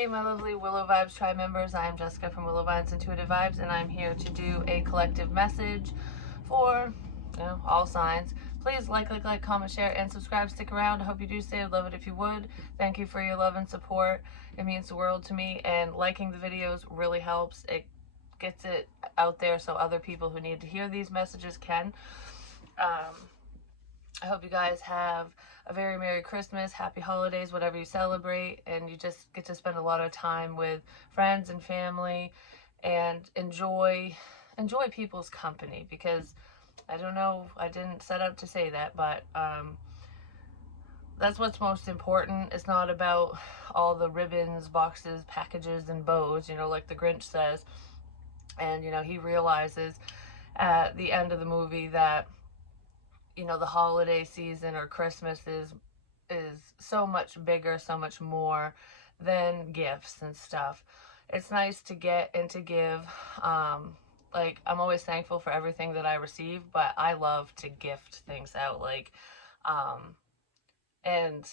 Hey, my lovely Willow Vibes Tribe members. I am Jessica from Willow Vibes Intuitive Vibes, and I'm here to do a collective message for, all signs. Please like, comment, share, and subscribe. Stick around. I hope you do stay. I'd love it if you would. Thank you for your love and support. It means the world to me, and liking the videos really helps. It gets it out there so other people who need to hear these messages can. I hope you guys have a very Merry Christmas, Happy Holidays, whatever you celebrate, and you just get to spend a lot of time with friends and family and enjoy people's company, because I don't know, I didn't set out to say that, but that's what's most important. It's not about all the ribbons, boxes, packages, and bows, like the Grinch says. And, he realizes at the end of the movie that the holiday season or Christmas is so much bigger, so much more than gifts and stuff. It's nice to get and to give. Like, I'm always thankful for everything that I receive, but I love to gift things out. And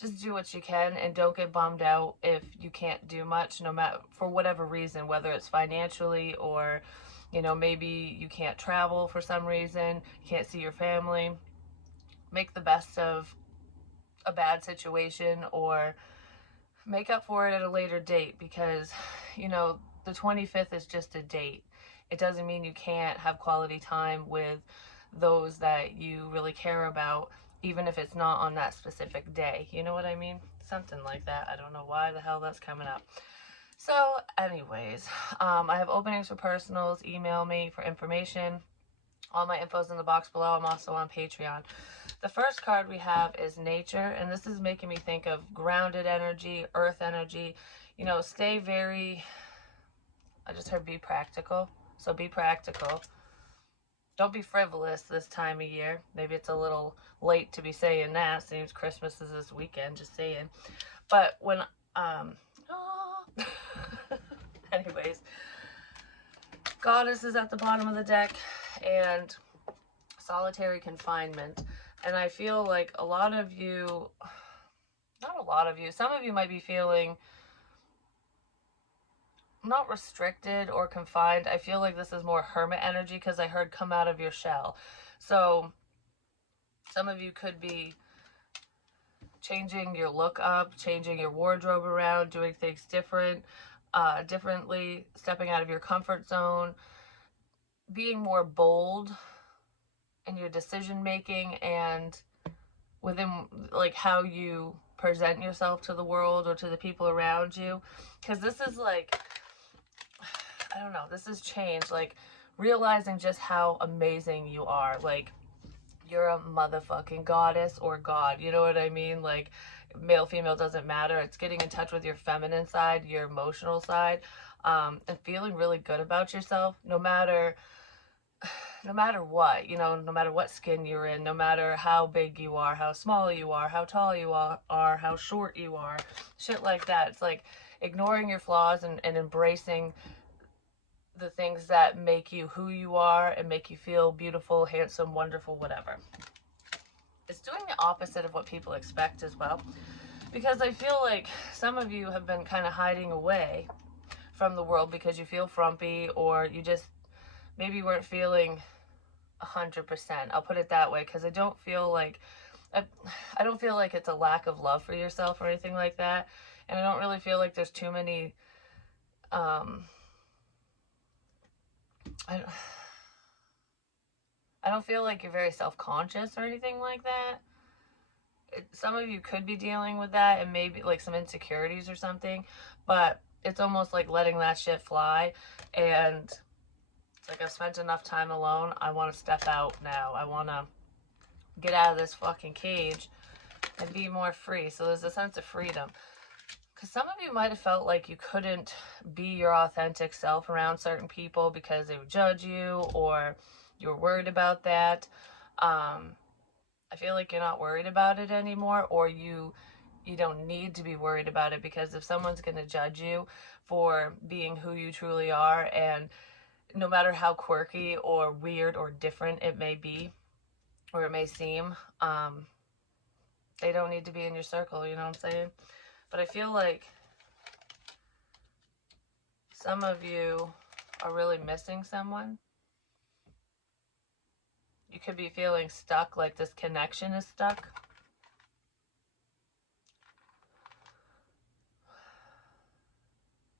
just do what you can, and don't get bummed out if you can't do much, no matter, for whatever reason, whether it's financially or maybe you can't travel for some reason, you can't see your family. Make the best of a bad situation, or make up for it at a later date, because the 25th is just a date. It doesn't mean you can't have quality time with those that you really care about, even if it's not on that specific day. You know what I mean? Something like that. I don't know why the hell that's coming up. So anyways, I have openings for personals. Email me for information. All my info's in the box below. I'm also on Patreon. The first card we have is nature, and this is making me think of grounded energy, earth energy. Stay very, I just heard be practical. So be practical. Don't be frivolous this time of year. Maybe it's a little late to be saying that. Seems Christmas is this weekend, just saying. But when, anyways, Goddess is at the bottom of the deck, and solitary confinement. And I feel like a lot of you, not a lot of you, some of you might be feeling not restricted or confined. I feel like this is more hermit energy, because I heard come out of your shell. So some of you could be changing your look up, changing your wardrobe around, doing things differently, stepping out of your comfort zone, being more bold in your decision making and within like how you present yourself to the world or to the people around you. Because this is like, I don't know, this is change, like realizing just how amazing you are. Like, you're a motherfucking goddess or god, you know what I mean? Like, male, female, doesn't matter. It's getting in touch with your feminine side, your emotional side, and feeling really good about yourself, no matter what, no matter what skin you're in, no matter how big you are, how small you are, how tall you are, how short you are, shit like that. It's like ignoring your flaws and embracing the things that make you who you are and make you feel beautiful, handsome, wonderful, whatever. It's doing the opposite of what people expect as well, because I feel like some of you have been kind of hiding away from the world because you feel frumpy, or you just maybe weren't feeling 100%. I'll put it that way, because I don't feel like it's a lack of love for yourself or anything like that, and I don't really feel like there's too many I don't feel like you're very self-conscious or anything like that. Some of you could be dealing with that and maybe like some insecurities or something, but it's almost like letting that shit fly. And it's like, I've spent enough time alone. I want to step out now. I want to get out of this fucking cage and be more free. So there's a sense of freedom. Because some of you might have felt like you couldn't be your authentic self around certain people because they would judge you, or you were worried about that. I feel like you're not worried about it anymore, or you don't need to be worried about it, because if someone's going to judge you for being who you truly are, and no matter how quirky or weird or different it may be, or it may seem, they don't need to be in your circle, you know what I'm saying? But I feel like some of you are really missing someone. You could be feeling stuck, like this connection is stuck.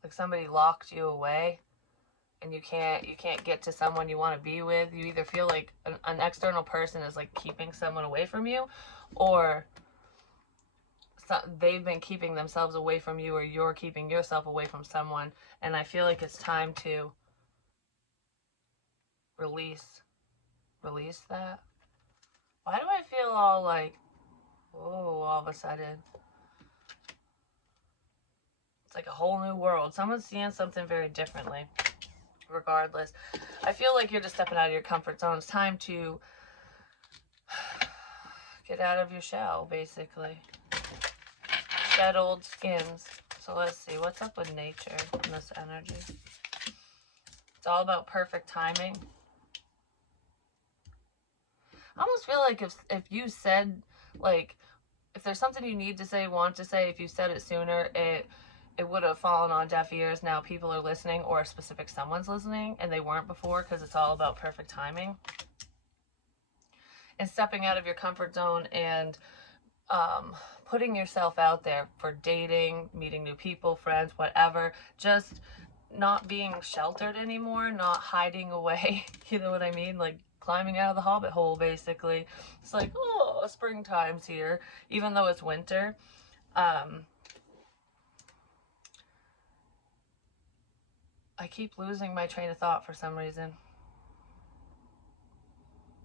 Like somebody locked you away and you can't get to someone you want to be with. You either feel like an external person is like keeping someone away from you, or they've been keeping themselves away from you, or you're keeping yourself away from someone. And I feel like it's time to release that. Why do I feel all like, oh, all of a sudden it's like a whole new world? Someone's seeing something very differently. Regardless, I feel like you're just stepping out of your comfort zone. It's time to get out of your shell, basically. Shed old skins. So let's see, what's up with nature in this energy? It's all about perfect timing. I almost feel like if you said, like, if there's something you need to say, want to say, if you said it sooner, it would have fallen on deaf ears. Now people are listening, or a specific someone's listening, and they weren't before, because it's all about perfect timing. And stepping out of your comfort zone and putting yourself out there for dating, meeting new people, friends, whatever. Just not being sheltered anymore, not hiding away. You know what I mean? Like climbing out of the hobbit hole, basically. It's like, oh, springtime's here, even though it's winter. I keep losing my train of thought for some reason.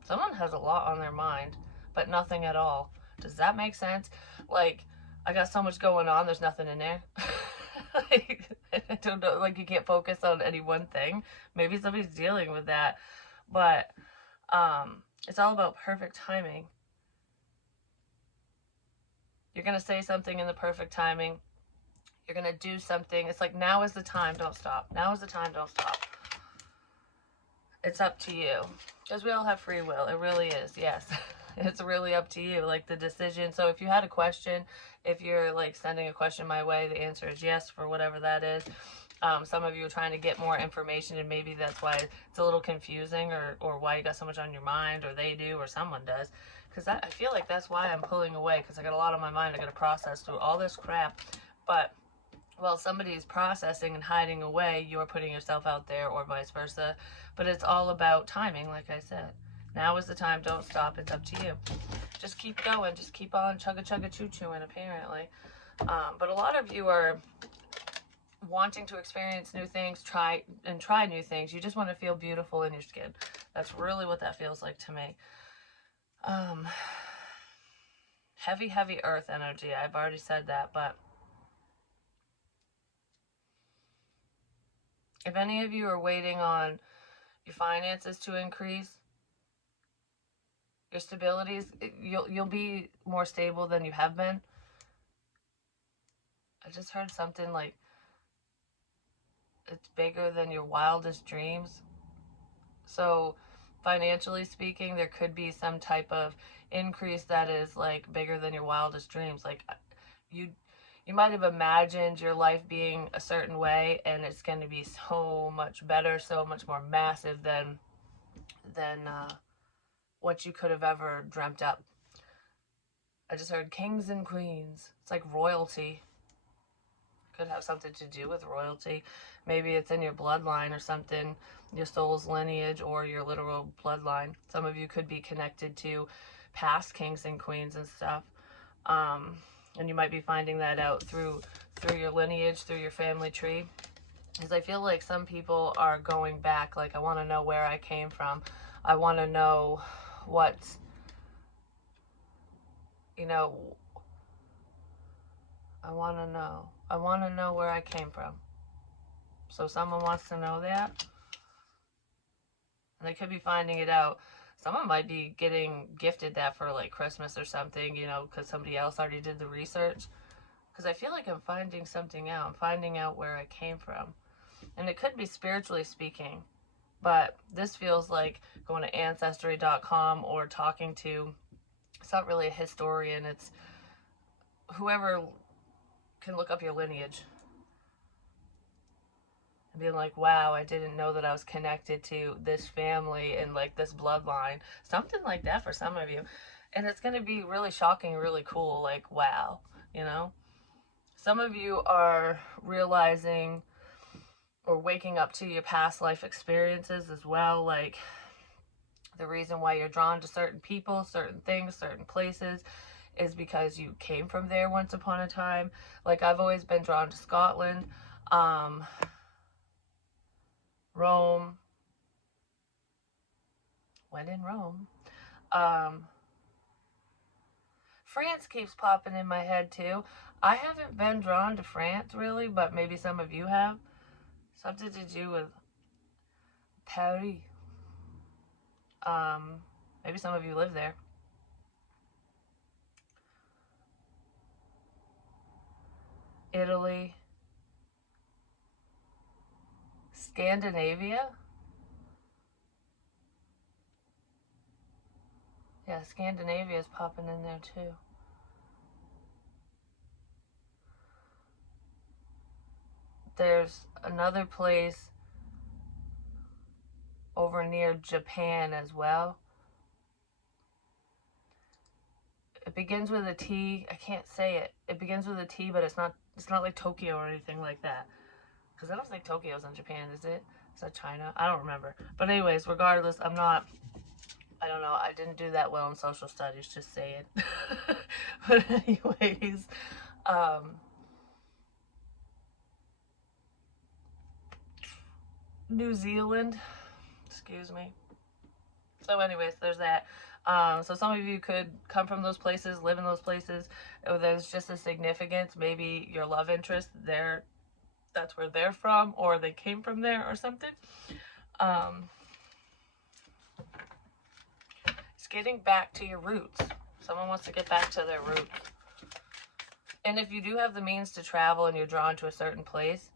Someone has a lot on their mind, but nothing at all. Does that make sense? Like, I got so much going on, there's nothing in there. Like, I don't know, like you can't focus on any one thing. Maybe somebody's dealing with that. But it's all about perfect timing. You're going to say something in the perfect timing. You're going to do something. It's like, now is the time, don't stop. Now is the time, don't stop. It's up to you. Because we all have free will. It really is, yes. It's really up to you, like the decision. So if you had a question, if you're like sending a question my way, the answer is yes, for whatever that is. Some of you are trying to get more information, and maybe that's why it's a little confusing, or why you got so much on your mind, or they do, or someone does. Because I feel like that's why I'm pulling away, because I got a lot on my mind. I got to process through all this crap. But while somebody's processing and hiding away, you're putting yourself out there, or vice versa. But it's all about timing, like I said. Now is the time, don't stop, it's up to you. Just keep going, just keep on chugga-chugga-choo-chooing, apparently. But a lot of you are wanting to experience new things, try new things. You just want to feel beautiful in your skin. That's really what that feels like to me. Heavy earth energy. I've already said that, but if any of you are waiting on your finances to increase, your stabilities, you'll be more stable than you have been. I just heard something like it's bigger than your wildest dreams. So financially speaking, there could be some type of increase that is like bigger than your wildest dreams. Like you might have imagined your life being a certain way, and it's going to be so much better, so much more massive than what you could have ever dreamt up. I just heard kings and queens. It's like royalty. Could have something to do with royalty. Maybe it's in your bloodline or something, your soul's lineage or your literal bloodline. Some of you could be connected to past kings and queens and stuff. And you might be finding that out through your lineage, through your family tree. Because I feel like some people are going back, like, I want to know where I came from. I want to know what's, I want to know where I came from. So someone wants to know that. And they could be finding it out. Someone might be getting gifted that for like Christmas or something, because somebody else already did the research. Because I feel like I'm finding something out. I'm finding out where I came from. And it could be spiritually speaking. But this feels like going to Ancestry.com or talking to, it's not really a historian, it's whoever can look up your lineage and be like, wow, I didn't know that I was connected to this family and like this bloodline. Something like that for some of you. And it's going to be really shocking, really cool. Like, wow, you know? Some of you are realizing or waking up to your past life experiences as well. Like, the reason why you're drawn to certain people, certain things, certain places is because you came from there once upon a time. Like, I've always been drawn to Scotland, Rome, when in Rome. France keeps popping in my head too. I haven't been drawn to France really, but maybe some of you have. Something to do with Paris. Maybe some of you live there. Italy. Scandinavia. Yeah, Scandinavia is popping in there too. There's another place over near Japan as well. It begins with a T. I can't say it. It begins with a T, but it's not like Tokyo or anything like that. Because I don't think Tokyo's in Japan, is it? Is that China? I don't remember. But anyways, regardless, I don't know. I didn't do that well in social studies, just saying. But anyways, New Zealand. Excuse me. So anyways, there's that. So some of you could come from those places, live in those places. Or there's just a significance. Maybe your love interest, that's where they're from, or they came from there or something. It's getting back to your roots. Someone wants to get back to their roots. And if you do have the means to travel and you're drawn to a certain place,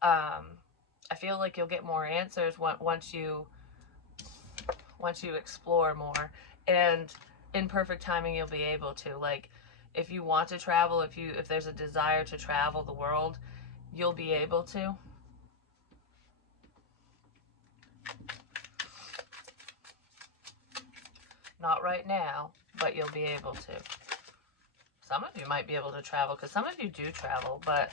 I feel like you'll get more answers once you explore more. And in perfect timing, you'll be able to. Like, if you want to travel, if there's a desire to travel the world, you'll be able to. Not right now, but you'll be able to. Some of you might be able to travel, because some of you do travel, but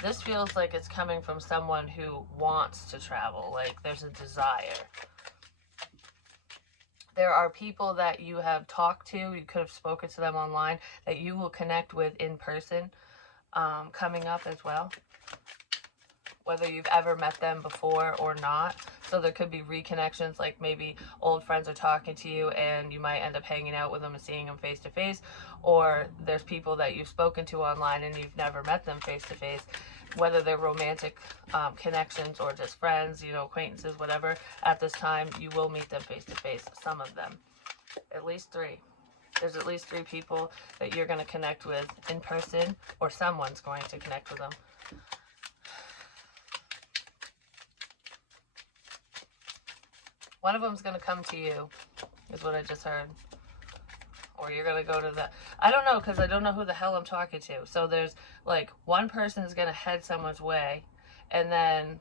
this feels like it's coming from someone who wants to travel. Like, there's a desire. There are people that you have talked to, you could have spoken to them online, that you will connect with in person coming up as well. Whether you've ever met them before or not. So there could be reconnections, like maybe old friends are talking to you and you might end up hanging out with them and seeing them face to face. Or there's people that you've spoken to online and you've never met them face to face. Whether they're romantic connections or just friends, acquaintances, whatever. At this time, you will meet them face to face, some of them. At least 3. There's at least 3 people that you're going to connect with in person, or someone's going to connect with them. One of them's going to come to you, is what I just heard. Or you're going to go to I don't know, because I don't know who the hell I'm talking to. So there's, like, one person is going to head someone's way, and then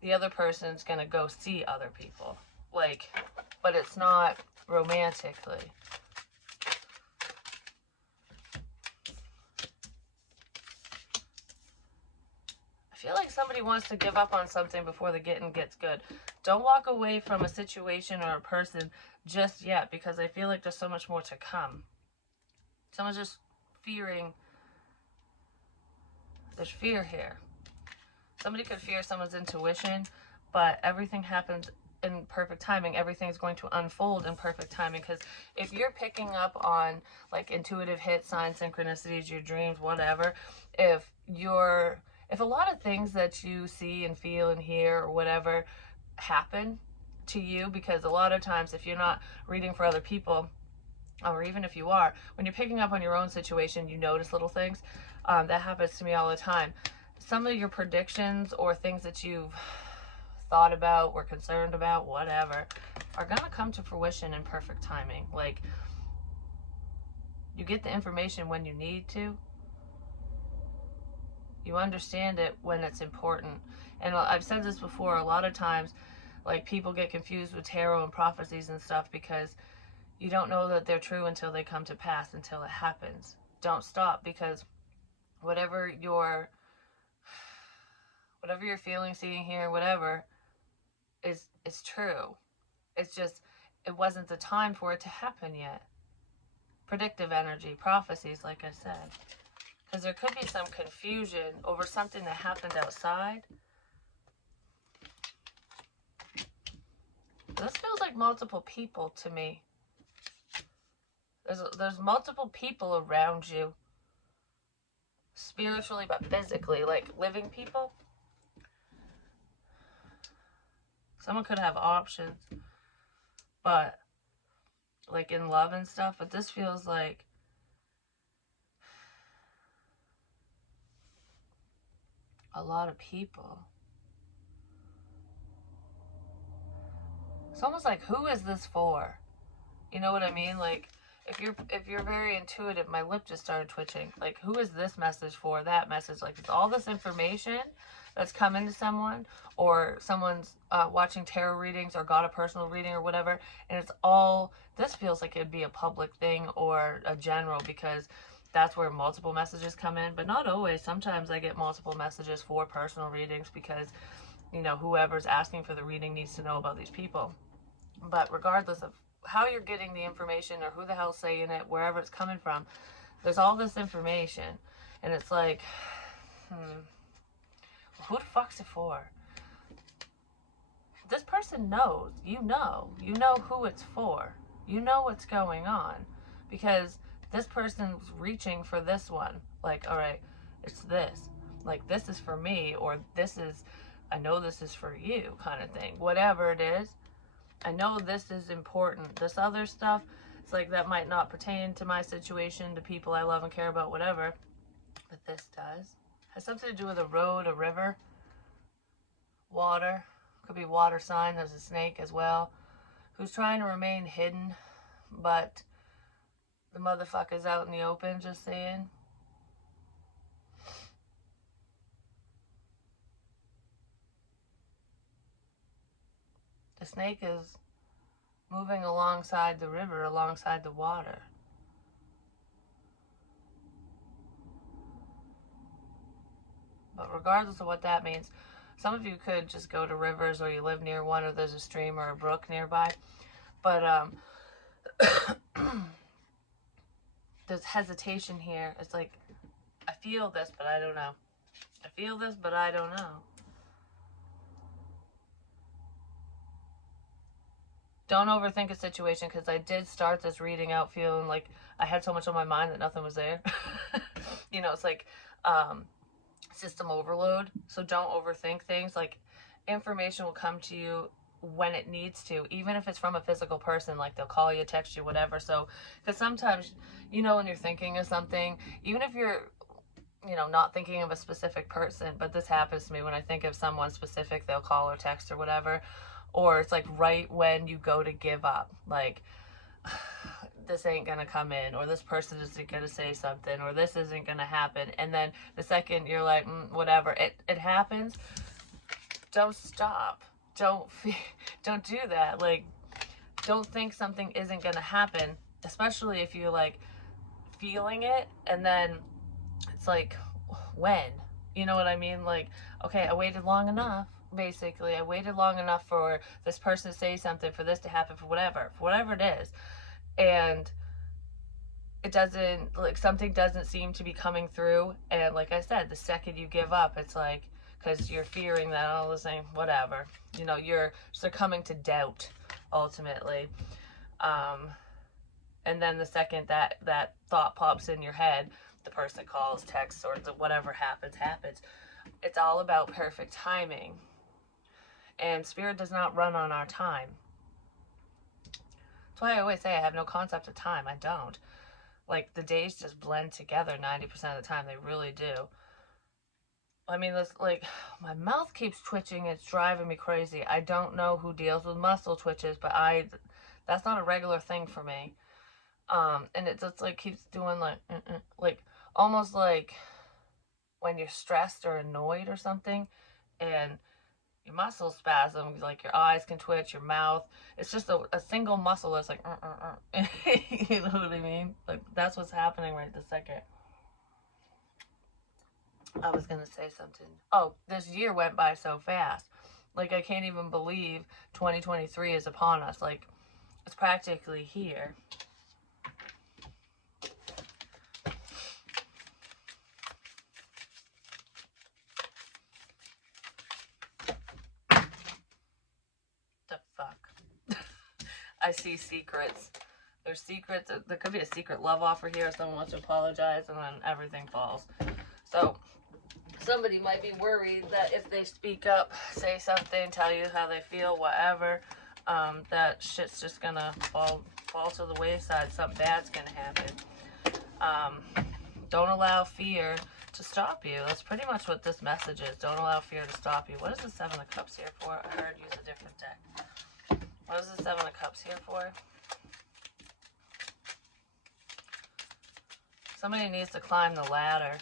the other person's going to go see other people. Like, but it's not romantically. I feel like somebody wants to give up on something before the getting gets good. Don't walk away from a situation or a person just yet, because I feel like there's so much more to come. Someone's just fearing. There's fear here. Somebody could fear someone's intuition, but everything happens in perfect timing. Everything's going to unfold in perfect timing, because if you're picking up on like intuitive hit signs, synchronicities, your dreams, whatever, if a lot of things that you see and feel and hear or whatever happen to you, because a lot of times if you're not reading for other people, or even if you are, when you're picking up on your own situation, you notice little things. That happens to me all the time. Some of your predictions or things that you've thought about, were concerned about, whatever, are gonna come to fruition in perfect timing. Like, you get the information when you need to, You understand it when it's important. And I've said this before, a lot of times, like, people get confused with tarot and prophecies and stuff because you don't know that they're true until they come to pass, until it happens. Don't stop, because whatever you're feeling, seeing, hearing, whatever is true. It's just, it wasn't the time for it to happen yet. Predictive energy, prophecies, like I said. Because there could be some confusion over something that happened outside. This feels like multiple people to me. There's multiple people around you. Spiritually, but physically, like living people. Someone could have options, but like in love and stuff, but this feels like a lot of people. It's almost like, who is this for? You know what I mean? Like, if you're very intuitive, my lip just started twitching. Like, who is this message for? That message? Like, it's all this information that's coming to someone, or someone's watching tarot readings or got a personal reading or whatever, and it's all, this feels like it'd be a public thing or a general, because that's where multiple messages come in, but not always. Sometimes I get multiple messages for personal readings because, you know, whoever's asking for the reading needs to know about these people. But regardless of how you're getting the information or who the hell's saying it, wherever it's coming from, there's all this information, and it's like, who the fuck's it for? This person knows. You know who it's for. You know what's going on, because this person's reaching for this one. Like, all right, it's this. Like, this is for me, or this is, I know this is for you, kind of thing. Whatever it is, I know this is important. This other stuff, it's like, that might not pertain to my situation, to people I love and care about, whatever. But this does. It has something to do with a road, a river, water. Could be water sign. There's a snake as well, who's trying to remain hidden, but the motherfucker's out in the open, just saying. The snake is moving alongside the river, alongside the water. But regardless of what that means, some of you could just go to rivers, or you live near one, or there's a stream or a brook nearby. But there's hesitation here. It's like, I feel this, but I don't know. I feel this, but I don't know. Don't overthink a situation, because I did start this reading out feeling like I had so much on my mind that nothing was there. You know, it's like system overload. So don't overthink things. Like, information will come to you when it needs to, even if it's from a physical person. Like, they'll call you, text you, whatever. So, because sometimes, you know, when you're thinking of something, even if you're, you know, not thinking of a specific person, but this happens to me when I think of someone specific, they'll call or text or whatever. Or it's like right when you go to give up, like, this ain't gonna come in, or this person isn't gonna say something, or this isn't gonna happen, and then the second you're like, whatever, it happens. Don't stop. Don't do that. Like, don't think something isn't gonna happen, especially if you're like feeling it, and then it's like, when? You know what I mean? Like, okay, I waited long enough. Basically, I waited long enough for this person to say something, for this to happen, for whatever it is, and it doesn't, like, something doesn't seem to be coming through. And like I said, the second you give up, it's like, because you're fearing that, oh, this ain't, whatever, you know, you're succumbing to doubt ultimately. And then the second that thought pops in your head, the person calls, texts, or whatever happens. It's all about perfect timing. And spirit does not run on our time. That's why I always say I have no concept of time. I don't. Like, the days just blend together 90% of the time. They really do. I mean, this, like, my mouth keeps twitching. It's driving me crazy. I don't know who deals with muscle twitches, but that's not a regular thing for me. And it just, like, keeps doing, like almost like when you're stressed or annoyed or something, and your muscles spasm, like your eyes can twitch, your mouth. It's just a single muscle that's like, you know what I mean? Like, that's what's happening right this second. I was gonna say something. Oh, this year went by so fast. Like, I can't even believe 2023 is upon us. Like, it's practically here. The fuck? I see secrets. There's secrets. There could be a secret love offer here. Someone wants to apologize, and then everything falls. So, somebody might be worried that if they speak up, say something, tell you how they feel, whatever, that shit's just gonna fall to the wayside. Something bad's gonna happen. Don't allow fear to stop you. That's pretty much what this message is. Don't allow fear to stop you. What is the Seven of Cups here for? I heard use a different deck. What is the Seven of Cups here for? Somebody needs to climb the ladder.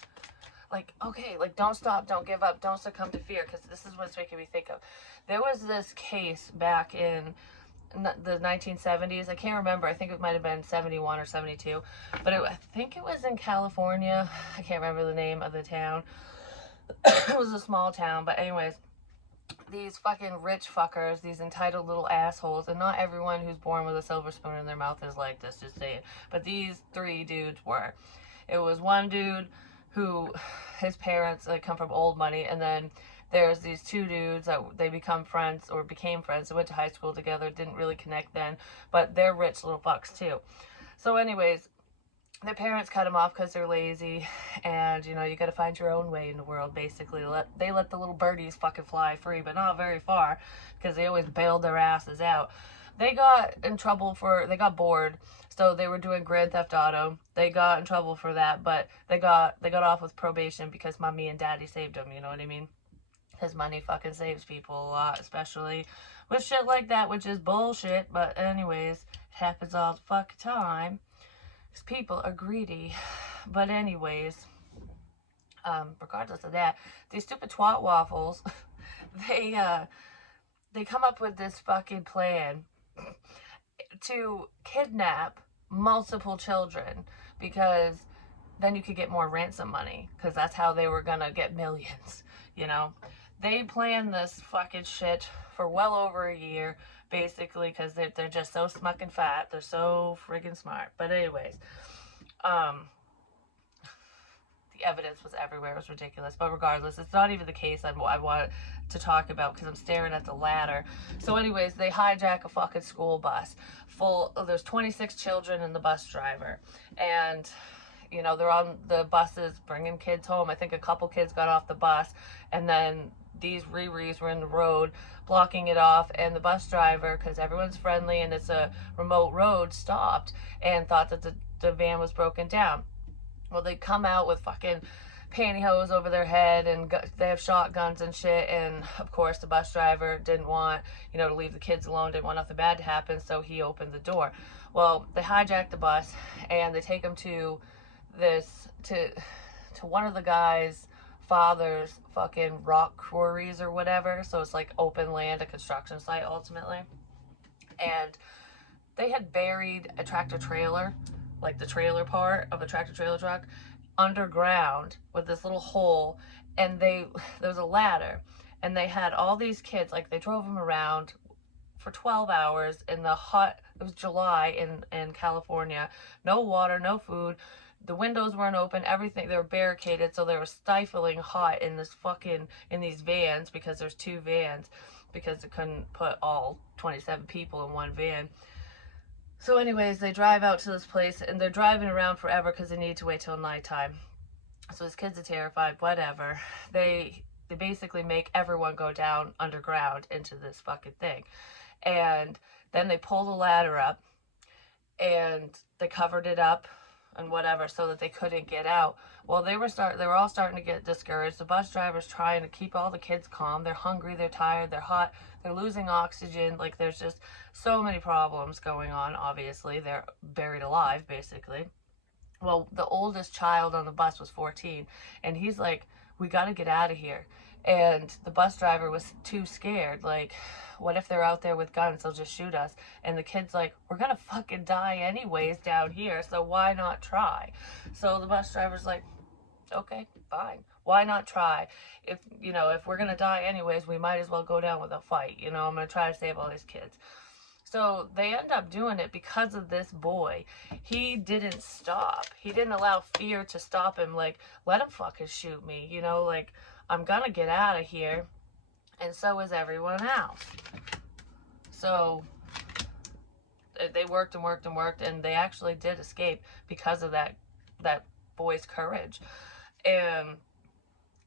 Like, okay, like, don't stop, don't give up, don't succumb to fear, because this is what it's making me think of. There was this case back in the 1970s. I can't remember. I think it might have been 71 or 72. But I think it was in California. I can't remember the name of the town. It was a small town. But anyways, these fucking rich fuckers, these entitled little assholes, and not everyone who's born with a silver spoon in their mouth is like this, just saying. But these three dudes were. It was one dude who, his parents come from old money, and then there's these two dudes that they become friends, or became friends. They went to high school together, didn't really connect then, but they're rich little fucks too. So anyways, their parents cut them off because they're lazy, and you gotta find your own way in the world, basically. They let the little birdies fucking fly free, but not very far, because they always bailed their asses out. They got in trouble they got bored, so they were doing Grand Theft Auto. They got in trouble for that, but they got off with probation because mommy and daddy saved them, you know what I mean? Because money fucking saves people a lot, especially with shit like that, which is bullshit, but anyways, it happens all the fucking time. Because people are greedy. But anyways, regardless of that, these stupid twat waffles, they come up with this fucking plan to kidnap multiple children, because then you could get more ransom money, because that's how they were gonna get millions. They planned this fucking shit for well over a year, basically, because they're just so smucking fat. They're so friggin' smart. But anyways, the evidence was everywhere. It was ridiculous. But regardless, it's not even the case I want to talk about, because I'm staring at the ladder. So anyways, they hijack a fucking school bus full. There's 26 children and the bus driver. And they're on the buses bringing kids home. I think a couple kids got off the bus, and then these Riris were in the road blocking it off, and the bus driver, because everyone's friendly and it's a remote road, stopped and thought that the van was broken down. Well, they come out with fucking pantyhose over their head, and they have shotguns and shit, and of course the bus driver didn't want to leave the kids alone, didn't want nothing bad to happen, so he opened the door. Well, they hijack the bus, and they take them to one of the guys' father's fucking rock quarries or whatever. So it's like open land, a construction site ultimately. And they had buried a tractor trailer, like the trailer part of a tractor trailer truck, underground with this little hole. And there was a ladder, and they had all these kids, like they drove them around for 12 hours in the hot, it was July in California, no water, no food. The windows weren't open, everything, they were barricaded, so they were stifling hot in these vans, because there's two vans, because they couldn't put all 27 people in one van. So anyways, they drive out to this place, and they're driving around forever because they need to wait till nighttime. So these kids are terrified, whatever. They basically make everyone go down underground into this fucking thing. And then they pull the ladder up, and they covered it up and whatever, so that they couldn't get out. Well, they were all starting to get discouraged. The bus driver's trying to keep all the kids calm. They're hungry, they're tired, they're hot, they're losing oxygen. Like, there's just so many problems going on. Obviously, they're buried alive, basically. Well, the oldest child on the bus was 14, and he's like, we got to get out of here. And the bus driver was too scared. Like, what if they're out there with guns? They'll just shoot us. And the kid's like, we're going to fucking die anyways down here, so why not try? So the bus driver's like, okay, fine. Why not try? If, you know, if we're going to die anyways, we might as well go down with a fight. You know, I'm going to try to save all these kids. So they end up doing it because of this boy. He didn't stop. He didn't allow fear to stop him. Like, let him fucking shoot me. You know, like, I'm gonna get out of here. And so is everyone else. So they worked and worked and worked, and they actually did escape because of that boy's courage. And,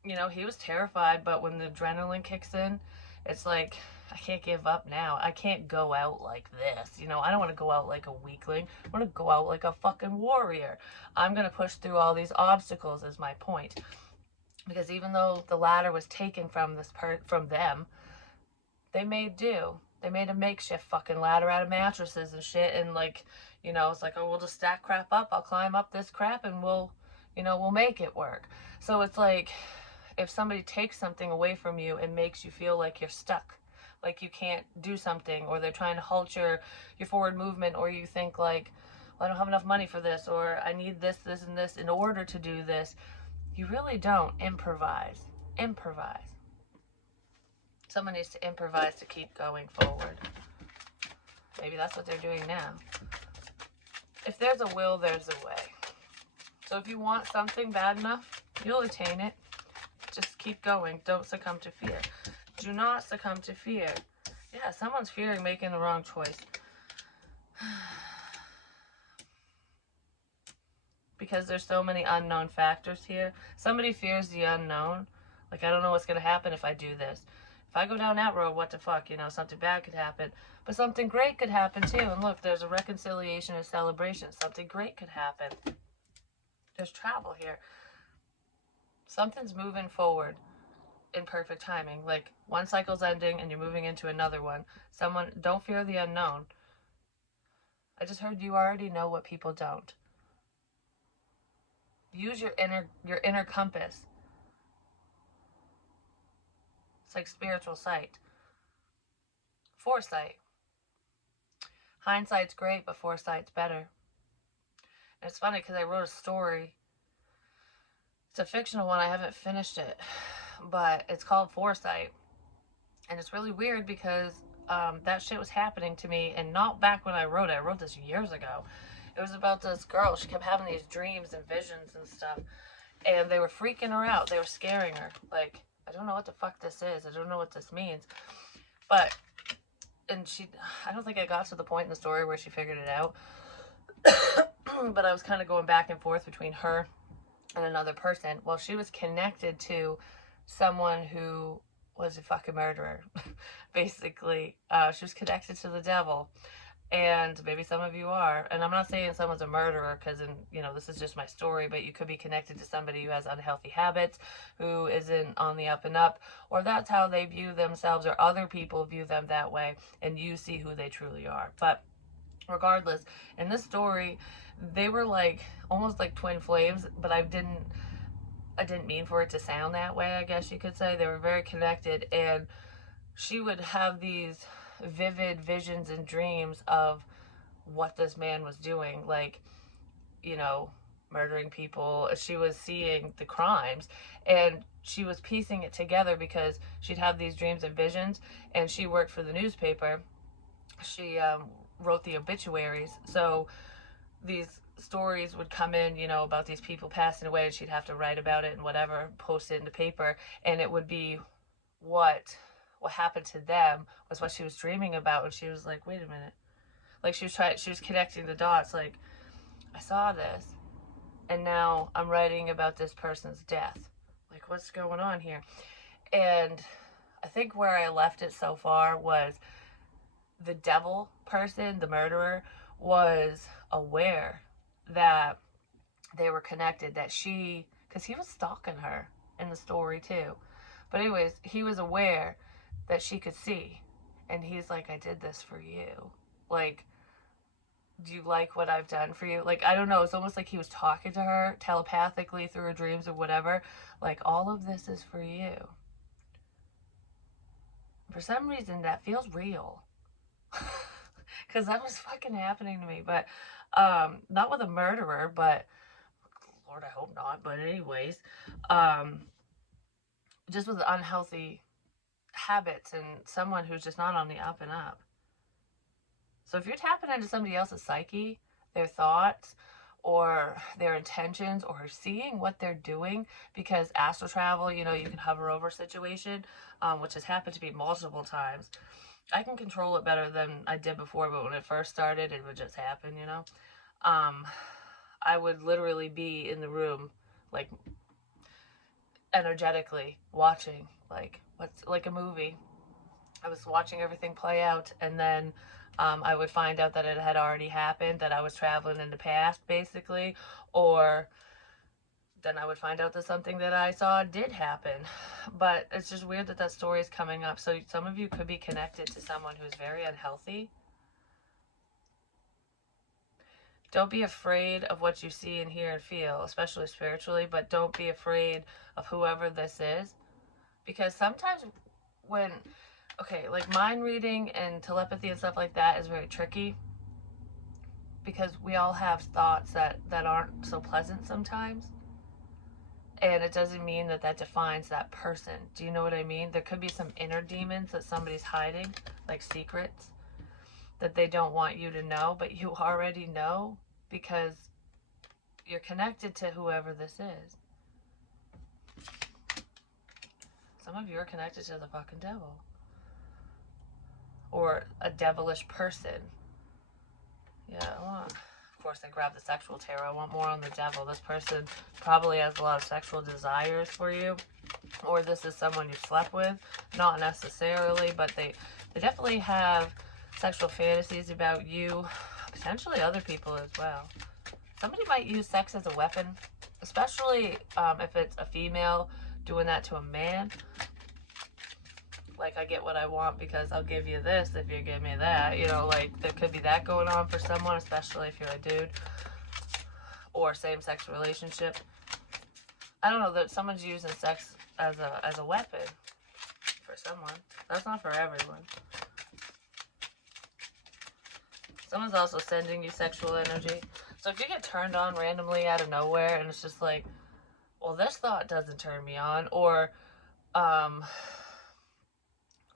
you know, he was terrified, but when the adrenaline kicks in, it's like, I can't give up now. I can't go out like this. You know, I don't want to go out like a weakling. I want to go out like a fucking warrior. I'm going to push through all these obstacles is my point. Because even though the ladder was taken from from them, they made do. They made a makeshift fucking ladder out of mattresses and shit. And like, you know, it's like, oh, we'll just stack crap up. I'll climb up this crap and we'll make it work. So it's like, if somebody takes something away from you and makes you feel like you're stuck, like you can't do something, or they're trying to halt your forward movement, or you think like, well, I don't have enough money for this, or I need this, this, and this in order to do this. You really don't. Improvise. Someone needs to improvise to keep going forward. Maybe that's what they're doing now. If there's a will, there's a way. So if you want something bad enough, you'll attain it. Just keep going. Don't succumb to fear. Do not succumb to fear. Yeah, someone's fearing making the wrong choice. Because there's so many unknown factors here. Somebody fears the unknown. Like, I don't know what's going to happen if I do this. If I go down that road, what the fuck? You know, something bad could happen. But something great could happen too. And look, there's a reconciliation and celebration. Something great could happen. There's travel here. Something's moving forward in perfect timing. Like, one cycle's ending and you're moving into another one. Don't fear the unknown. I just heard you already know what people don't. Use your inner compass. It's like spiritual sight. Foresight. Hindsight's great, but foresight's better. And it's funny because I wrote a story. It's a fictional one. I haven't finished it, but it's called Foresight. And it's really weird because that shit was happening to me, and not back when I wrote it. I wrote this years ago. It was about this girl. She kept having these dreams and visions and stuff, and they were freaking her out. They were scaring her. Like, I don't know what the fuck this is. I don't know what this means. But, I don't think I got to the point in the story where she figured it out. But I was kind of going back and forth between her and another person. Well, she was connected to someone who was a fucking murderer. Basically, she was connected to the devil. And maybe some of you are. And I'm not saying someone's a murderer because, this is just my story, but you could be connected to somebody who has unhealthy habits, who isn't on the up and up, or that's how they view themselves, or other people view them that way, and you see who they truly are. But regardless, in this story, they were like almost like twin flames, but I didn't mean for it to sound that way, I guess you could say. They were very connected, and she would have these vivid visions and dreams of what this man was doing, like, murdering people. She was seeing the crimes, and she was piecing it together because she'd have these dreams and visions, and she worked for the newspaper. She wrote the obituaries, so these stories would come in, about these people passing away, and she'd have to write about it and whatever, post it in the paper, and it would be what happened to them was what she was dreaming about. And she was like, wait a minute. Like, she was connecting the dots. Like, I saw this, and now I'm writing about this person's death. Like, what's going on here? And I think where I left it so far was the devil person, the murderer, was aware that they were connected, because he was stalking her in the story too. But anyways, he was aware that she could see, and he's like, I did this for you. Like, Do you like what I've done for you? Like, I don't know. It's almost like he was talking to her telepathically through her dreams or whatever. Like, all of this is for you. For some reason, that feels real. Because that was fucking happening to me. But, not with a murderer, but, Lord, I hope not. But anyways, um, just with unhealthy habits and someone who's just not on the up and up. So if you're tapping into somebody else's psyche, their thoughts, or their intentions, or seeing what they're doing, because astral travel, you know, you can hover over a situation, which has happened to me multiple times. I can control it better than I did before, but when it first started, it would just happen, you know. Um, I would literally be in the room, like energetically watching, like what's like a movie. I was watching everything play out, and then I would find out that it had already happened, that I was traveling in the past, basically, or then I would find out that something that I saw did happen. But it's just weird that that story is coming up. So some of you could be connected to someone who's very unhealthy. Don't be afraid of what you see and hear and feel, especially spiritually, but don't be afraid of whoever this is. Because sometimes when, okay, like mind reading and telepathy and stuff like that is very tricky, because we all have thoughts that aren't so pleasant sometimes. And it doesn't mean that that defines that person. Do you know what I mean? There could be some inner demons that somebody's hiding, like secrets, that they don't want you to know, but you already know because you're connected to whoever this is. Some of you are connected to the fucking devil. Or a devilish person. Yeah, I want, of course, I grabbed the sexual tarot. I want more on the devil. This person probably has a lot of sexual desires for you. Or this is someone you slept with. Not necessarily, but they definitely have sexual fantasies about you. Potentially other people as well. Somebody might use sex as a weapon. Especially if it's a female doing that to a man. Like, I get what I want because I'll give you this if you give me that. You know, like, there could be that going on for someone, especially if you're a dude. Or same-sex relationship. I don't know, that someone's using sex as a weapon for someone. That's not for everyone. Someone's also sending you sexual energy. So if you get turned on randomly out of nowhere and it's just like, well, this thought doesn't turn me on. Or,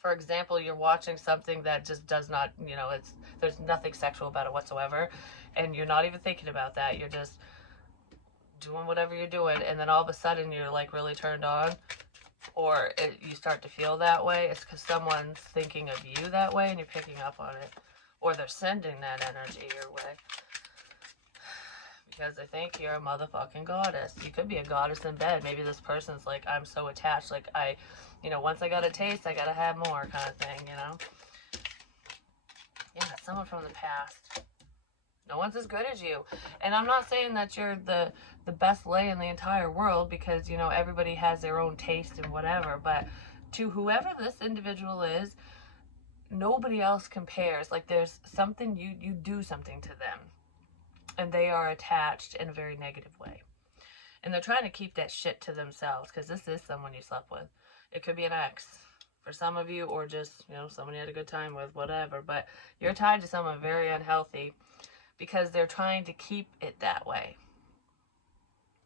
for example, you're watching something that just does not, you know, there's nothing sexual about it whatsoever, and you're not even thinking about that. You're just doing whatever you're doing, and then all of a sudden you're like really turned on, or you start to feel that way. It's because someone's thinking of you that way, and you're picking up on it, or they're sending that energy your way. Because they think you're a motherfucking goddess. You could be a goddess in bed. Maybe this person's like, I'm so attached, like once I got a taste, I gotta have more kind of thing, you know? Yeah, someone from the past. No one's as good as you. And I'm not saying that you're the best lay in the entire world, because, you know, everybody has their own taste and whatever, but to whoever this individual is, nobody else compares. Like, there's something, you do something to them, and they are attached in a very negative way. And they're trying to keep that shit to themselves, because this is someone you slept with. It could be an ex for some of you, or just, you know, someone you had a good time with, whatever. But you're tied to someone very unhealthy because they're trying to keep it that way.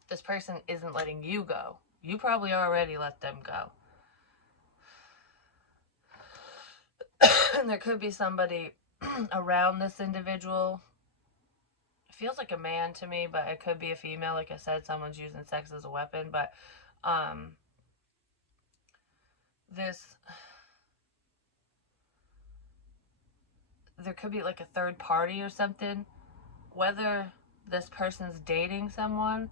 This person isn't letting you go. You probably already let them go. And there could be somebody around this individual. It feels like a man to me, but it could be a female. Like I said, someone's using sex as a weapon. But there could be like a third party or something. Whether this person's dating someone,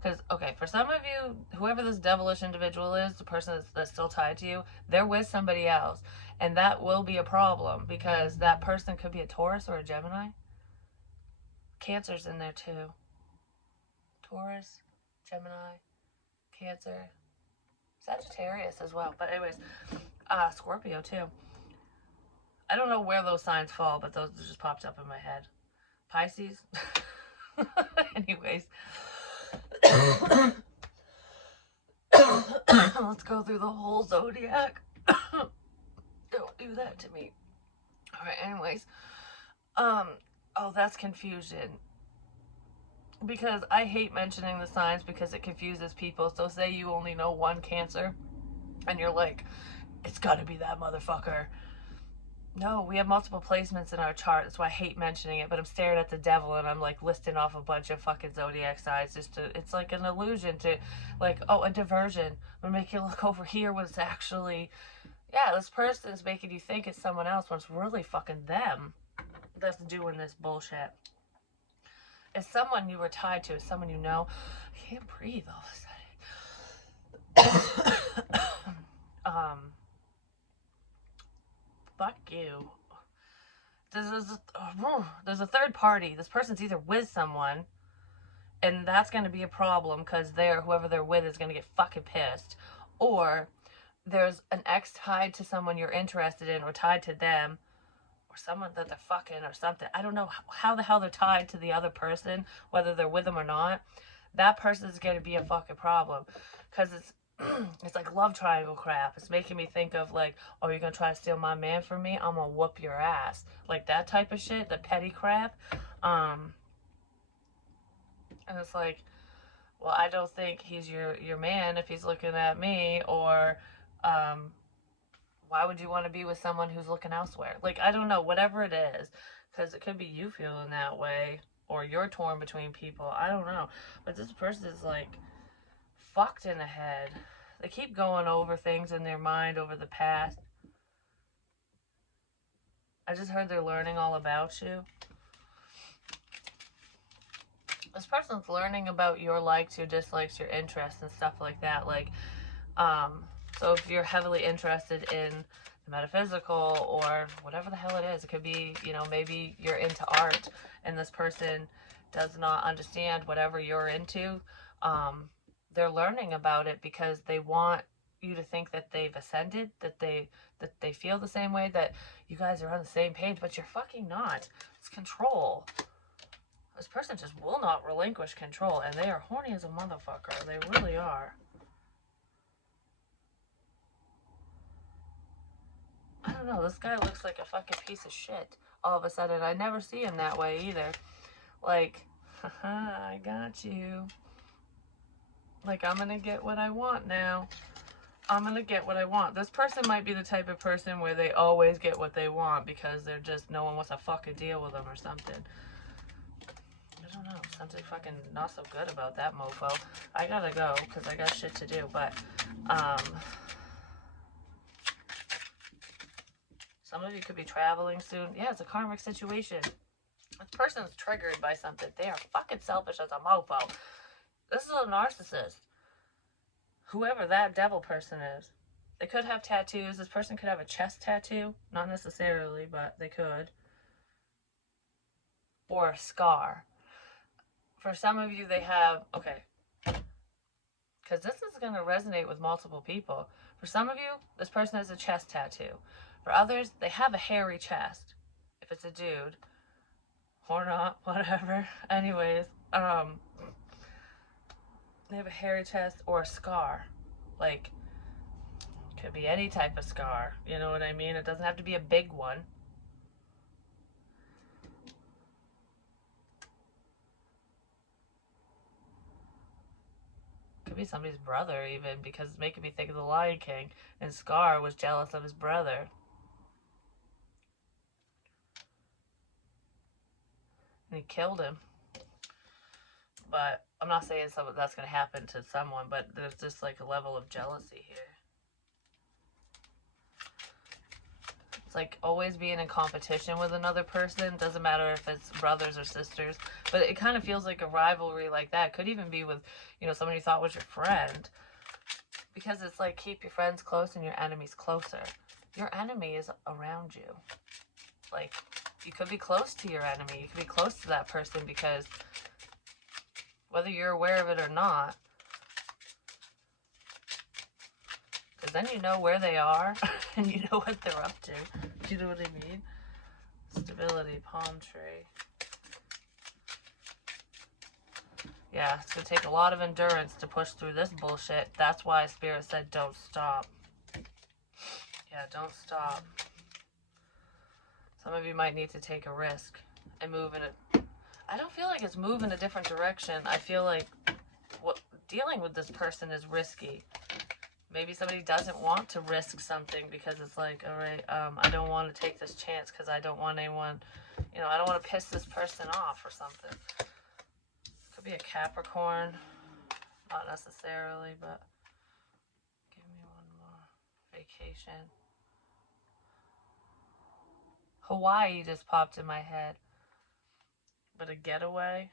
because, okay, for some of you, whoever this devilish individual is, the person that's still tied to you, they're with somebody else, and that will be a problem, because that person could be a Taurus or a Gemini. Cancer's in there too. Taurus, Gemini, Cancer, Sagittarius as well. But anyways, Scorpio too. I don't know where those signs fall, but those just popped up in my head. Pisces. Anyways. Let's go through the whole zodiac. Don't do that to me. Alright, anyways. Oh, that's confusion. Because I hate mentioning the signs because it confuses people. So say you only know one Cancer and you're like, it's gotta be that motherfucker. No, we have multiple placements in our chart. That's why I hate mentioning it. But I'm staring at the devil and I'm like listing off a bunch of fucking zodiac signs. It's like an illusion to, like, oh, a diversion. I'm gonna make you look over here when it's actually, yeah, this person is making you think it's someone else when it's really fucking them that's doing this bullshit. It's someone you were tied to. It's someone you know. I can't breathe all of a sudden. Fuck you. There's a third party. This person's either with someone, and that's going to be a problem because whoever they're with is going to get fucking pissed, or there's an ex tied to someone you're interested in or tied to them, or someone that they're fucking or something. I don't know how the hell they're tied to the other person, whether they're with them or not. That person is going to be a fucking problem because it's like love triangle crap. It's making me think of like, oh, you're going to try to steal my man from me? I'm going to whoop your ass. Like that type of shit, the petty crap. And it's like, well, I don't think he's your man if he's looking at me, or why would you want to be with someone who's looking elsewhere? Like, I don't know, whatever it is, because it could be you feeling that way, or you're torn between people. I don't know. But this person is like fucked in the head. They keep going over things in their mind over the past. I just heard they're learning all about you. This person's learning about your likes, your dislikes, your interests, and stuff like that. Like, so if you're heavily interested in the metaphysical or whatever the hell it is, it could be, maybe you're into art and this person does not understand whatever you're into. They're learning about it because they want you to think that they've ascended, that they feel the same way, that you guys are on the same page, but you're fucking not. It's control. This person just will not relinquish control, and they are horny as a motherfucker. They really are. I don't know, this guy looks like a fucking piece of shit all of a sudden. I never see him that way either. Like, haha, I got you. Like, I'm gonna get what I want now. I'm gonna get what I want. This person might be the type of person where they always get what they want because they're just, no one wants to fucking deal with them or something. I don't know, something fucking not so good about that mofo. I gotta go because I got shit to do, but some of you could be traveling soon. Yeah, it's a karmic situation. This person's triggered by something. They are fucking selfish as a mofo. This is a narcissist. Whoever that devil person is. They could have tattoos. This person could have a chest tattoo. Not necessarily, but they could. Or a scar. For some of you, they have... Okay. Because this is going to resonate with multiple people. For some of you, this person has a chest tattoo. For others, they have a hairy chest. If it's a dude. Or not. Whatever. Anyways. They have a hairy chest or a scar. Like, could be any type of scar. You know what I mean? It doesn't have to be a big one. Could be somebody's brother even, because it's making me think of the Lion King. And Scar was jealous of his brother. And he killed him. But I'm not saying that's going to happen to someone, but there's just like a level of jealousy here. It's like always being in competition with another person. Doesn't matter if it's brothers or sisters, but it kind of feels like a rivalry like that. Could even be with, someone you thought was your friend. Because it's like, keep your friends close and your enemies closer. Your enemy is around you. Like, you could be close to your enemy. You could be close to that person because whether you're aware of it or not, because then you know where they are and you know what they're up to. You know what I mean? Stability, palm tree. Yeah, it's going to take a lot of endurance to push through this bullshit. That's why Spirit said don't stop. Yeah, don't stop. Some of you might need to take a risk and move in a... I don't feel like it's move in a different direction. I feel like dealing with this person is risky. Maybe somebody doesn't want to risk something because it's like, all right, I don't want to take this chance because I don't want anyone, I don't want to piss this person off or something. Could be a Capricorn. Not necessarily, but give me one more. Vacation. Hawaii just popped in my head. But a getaway.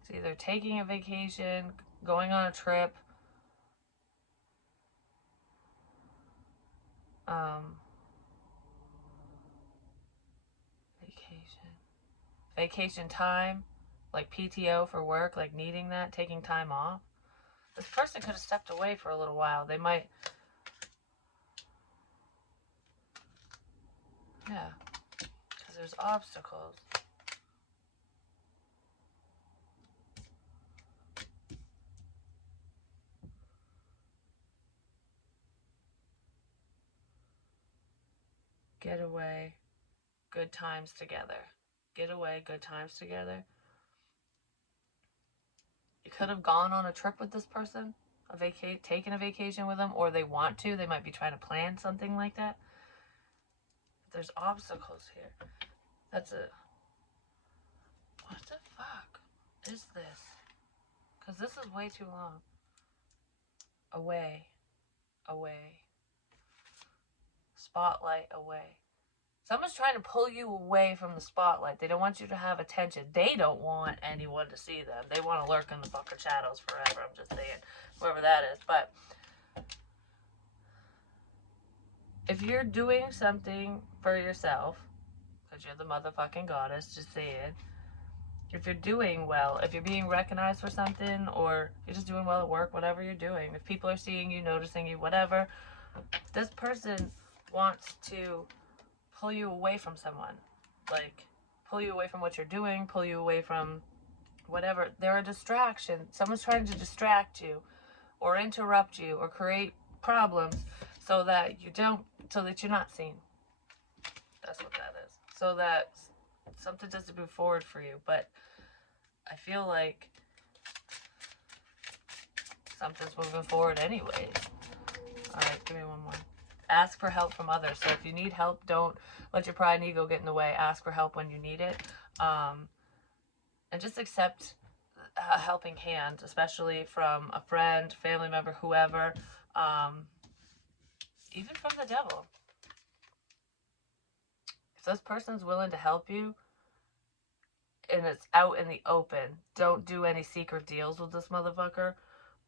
It's either taking a vacation, going on a trip, vacation time, like PTO for work, like needing that, taking time off. This person could have stepped away for a little while. They might, yeah, because there's obstacles. Get away, good times together. Get away, good times together. You could have gone on a trip with this person, taken a vacation with them, or they want to. They might be trying to plan something like that. There's obstacles here. That's it. What the fuck is this? Because this is way too long. Away. Away. Spotlight away. Someone's trying to pull you away from the spotlight. They don't want you to have attention. They don't want anyone to see them. They want to lurk in the fucking shadows forever. I'm just saying. Whoever that is. But if you're doing something for yourself, because you're the motherfucking goddess, just saying, if you're doing well, if you're being recognized for something, or you're just doing well at work, whatever you're doing, if people are seeing you, noticing you, whatever, this person wants to pull you away from someone. Like, pull you away from what you're doing, pull you away from whatever. They're a distraction. Someone's trying to distract you or interrupt you or create problems so that you're not seen. That's what that is. So that something doesn't move forward for you. But I feel like something's moving forward anyways. Alright, give me one more. Ask for help from others. So if you need help, don't let your pride and ego get in the way. Ask for help when you need it. And just accept a helping hand, especially from a friend, family member, whoever. Even from the devil. If this person's willing to help you, and it's out in the open, don't do any secret deals with this motherfucker.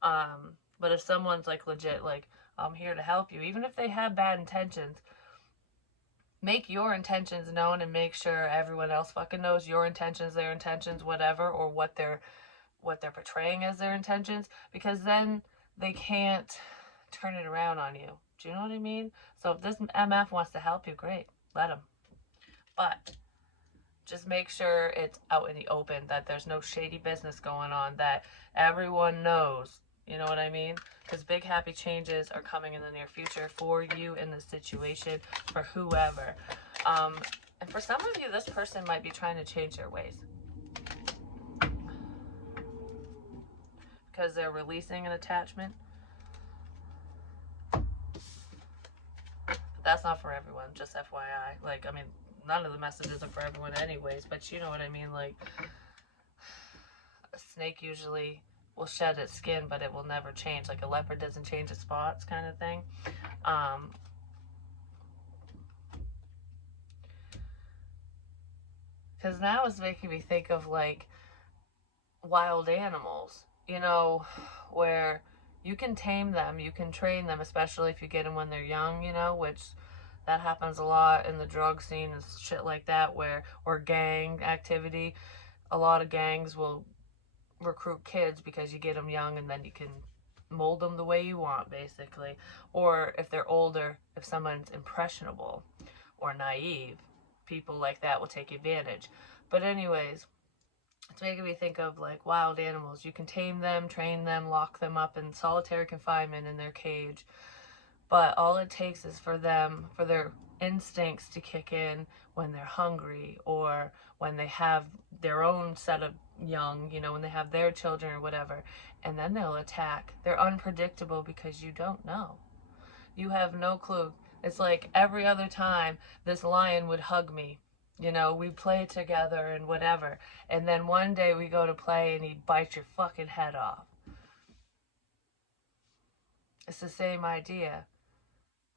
But if someone's like legit, like, I'm here to help you, even if they have bad intentions, make your intentions known and make sure everyone else fucking knows your intentions, their intentions, whatever, or what they're portraying as their intentions, because then they can't turn it around on you. Do you know what I mean? So if this MF wants to help you, great, let him. But just make sure it's out in the open, that there's no shady business going on, that everyone knows. You know what I mean? Because big happy changes are coming in the near future for you in this situation, for whoever. And for some of you, this person might be trying to change their ways. Because they're releasing an attachment. But that's not for everyone, just FYI. Like, I mean, none of the messages are for everyone anyways, but you know what I mean? Like, a snake usually will shed its skin, but it will never change. Like a leopard doesn't change its spots, kind of thing. Because now it's making me think of like wild animals, you know, where you can tame them, you can train them, especially if you get them when they're young, you know, which that happens a lot in the drug scene and shit like that, or gang activity. A lot of gangs will recruit kids because you get them young and then you can mold them the way you want, basically. Or if they're older, if someone's impressionable or naive, people like that will take advantage. But anyways, it's making me think of like wild animals. You can tame them, train them, lock them up in solitary confinement in their cage. But all it takes is for them, for their instincts to kick in when they're hungry, or when they have their own set of young, when they have their children or whatever. And then they'll attack. They're unpredictable because you don't know. You have no clue. It's like every other time this lion would hug me. We play together and whatever. And then one day we go to play and he'd bite your fucking head off. It's the same idea.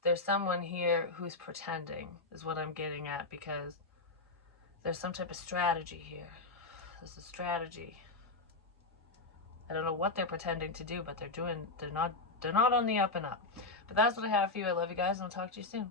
There's someone here who's pretending, is what I'm getting at, because there's some type of strategy here. There's a strategy. I don't know what they're pretending to do, but they're not on the up and up. But that's what I have for you. I love you guys, and I'll talk to you soon.